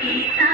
Eita!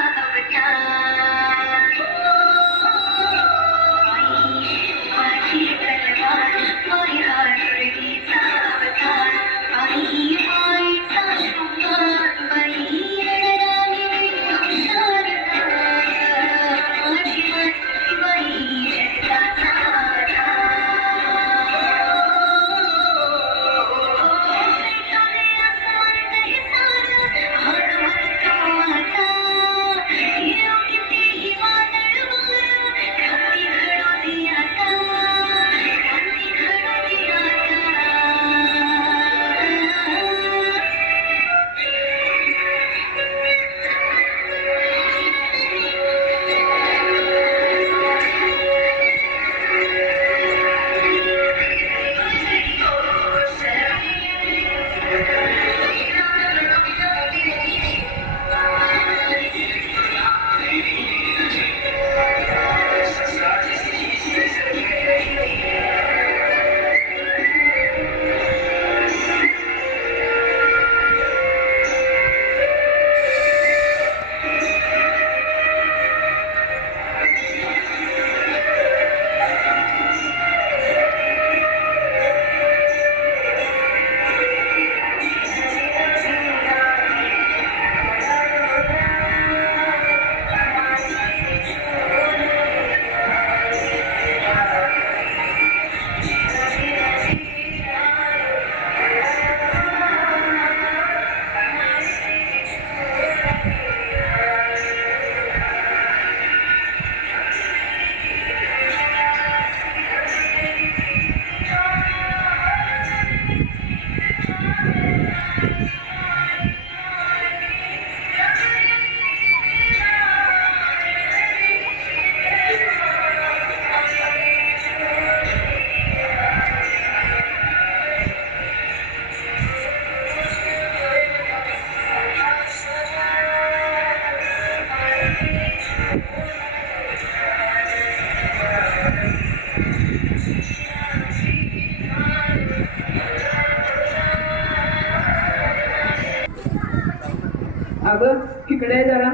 इकडे जरा.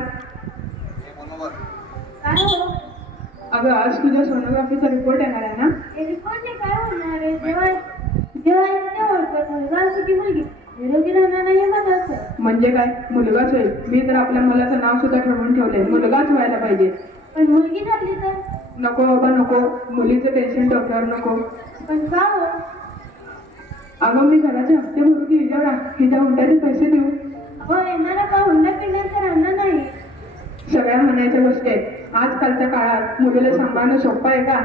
काय हो? अगं आज तुझ्या सोनोग्राफीचा रिपोर्ट येणार आहे ना? रिपोर्टने काय होणार आहे? जेव्हा जेव्हा ते ओळखत मुलगा असो की मुलगी निरोगी राहणार नाही माझं असं. म्हणजे काय? मुलगाच होईल. मी तर आपल्या मुलाचं नाव सुद्धा ठरवून ठेवलंय. मुलगाच व्हायला पाहिजे. पण मुलगी झाली तर? नको बाबा नको. मुलीचं टेन्शन डोक्यावर नको. पण का हो? अगं मी घराचे हप्ते भरू की हिच्या हिच्या हुंड्याचे पैसे देऊ. हो येणारा का? हुंडा पिण्याचं सगळ्या म्हणायच्या गोष्टी आहेत. आजकालच्या काळात मुलीला सांभाळणं सोपं आहे का?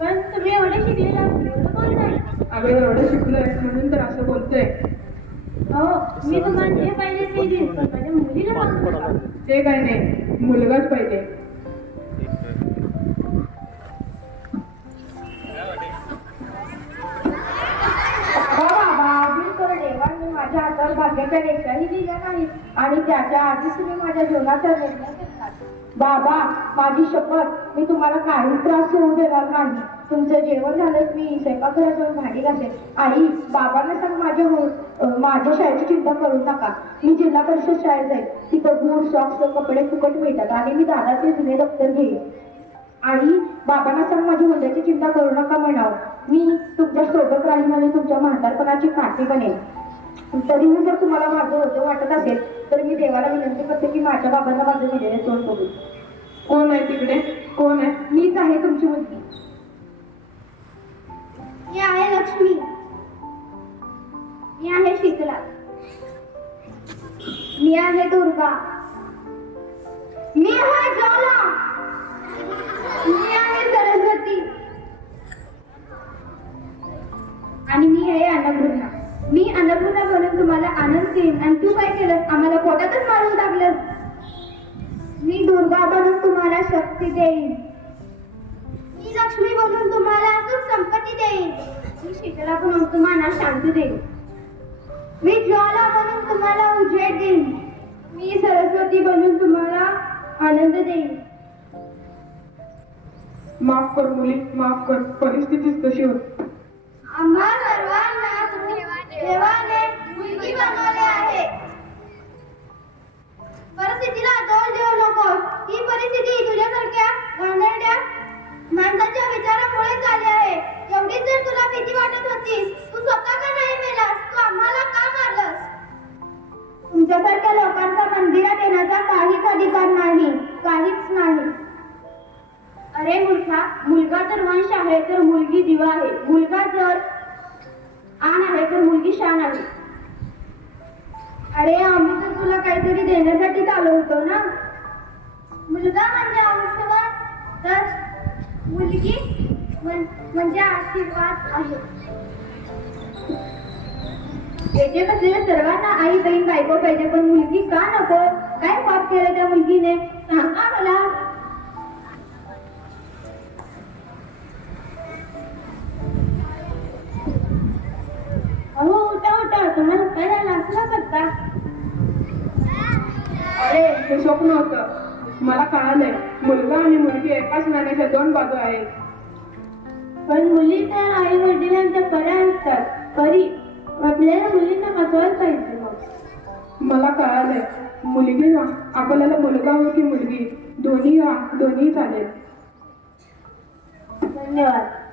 पण तुम्ही एवढे शिकलेला एवढं कोण नाही अगं एवढं शिकलोय म्हणून तर असं बोलतोय. हो मी तुम्हाला जे पाहिजे ते देईन पण माझ्या मुलीला नका. ते काय नाही मुलगाच पाहिजे. हातावर रेषाही दिल्या नाहीत आणि त्याच्या आधीच तुम्ही माझ्या जीवनाचा निर्णय घेतला. बाबा माझी शपथ मी तुम्हाला काहीच त्रास होऊ देणार नाही. तुमचं जेवण झालं मी स्वयंपाकघरात जाऊन भांडी घासेन. आई बाबांना सांग माझ्या हो- माझ्या शाळेची चिंता करू नका. मी जिल्हा परिषद शाळेत जाईल तिथं बूट सॉक्स कपडे फुकट मिळतात आणि मी दादाचे जुने दप्तर घेईन. आई बाबांना सांग माझी मुलाची चिंता करू नका म्हणावं. मी तुमच्यासोबत राहील आणि तुमच्या म्हातारपणाची काठी बनेन. तरीही जर तुम्हाला माझं होतं वाटत असेल तर मी देवाला विनंती करते की माझ्या बाबांना माझं दिलेले तोंड बघू कोण आहे तिकडे? कोण आहे? मीच आहे तुमची मुलगी. मी आहे लक्ष्मी. मी आहे शीतला. मी आहे दुर्गा. मी आहे ज्वाला. मी आहे सरस्वती. आणि मी आहे अन्नपूर्णा. मी अन्नपूर्णा म्हणून तुम्हाला आनंद देईन. आणि तू काय केलंस? आम्हाला पोटातच मारून टाकलंस. मी दुर्गा बनून तुम्हाला शक्ती देईन. मी लक्ष्मी बनून तुम्हाला सुख संपत्ती देईन. मी शीतला बनून तुम्हाला शांती देईन. मी ज्वाला बनून तुम्हाला उजेड देईन. मी सरस्वती बनून तुम्हाला आनंद देईन. माफ कर मुली माफ कर. परिस्थितीच तशी होती. आम्हा सर्वांना देवाने मुलगी बनवले आहे. परिस्थितीला दोष देऊ नको. ही परिस्थिती तुझ्यासारख्या घाणेरड्या माणसाच्या विचारामुळेच आली आहे. एवढी जर तुला भीती वाटत होती तू स्वतः का नाही मेलास? तू आम्हाला का मारलंस? तुमच्यासारख्या लोकांचा मंदिरात येण्याचा काहीच अधिकार नाही काहीच नाही. अरे मूर्खा मुलगा तर वंश आहे तर मुलगी दिवा आहे. मुलगा जर आण आहे तर मुलगी शान आहे. अरे आम्ही तर तुला काहीतरी देण्यासाठी आलो होतो ना. मुलगा म्हणजे आयुष्यवाद तर मुलगी म्हणजे आशीर्वाद आहे. येथे बसलेल्या सर्वांना आई बहीण बायको पाहिजे पण मुलगी का नको? काय पाप केलं त्या मुलगीने? सांगा मला. हे स्वप्न होतं. मला कळालंय मुलगा आणि मुलगी एकाच नाण्याच्या दोन बाजू आहेत. पण मुली तर आई वडिलांच्या पऱ्या असतात. परी आपल्याला मुलींना वाचवायला पाहिजे मग. मला कळालंय मुलगी ना आपल्याला मुलगा हो की मुलगी? दोन्ही दोन्ही चालेल धन्यवाद.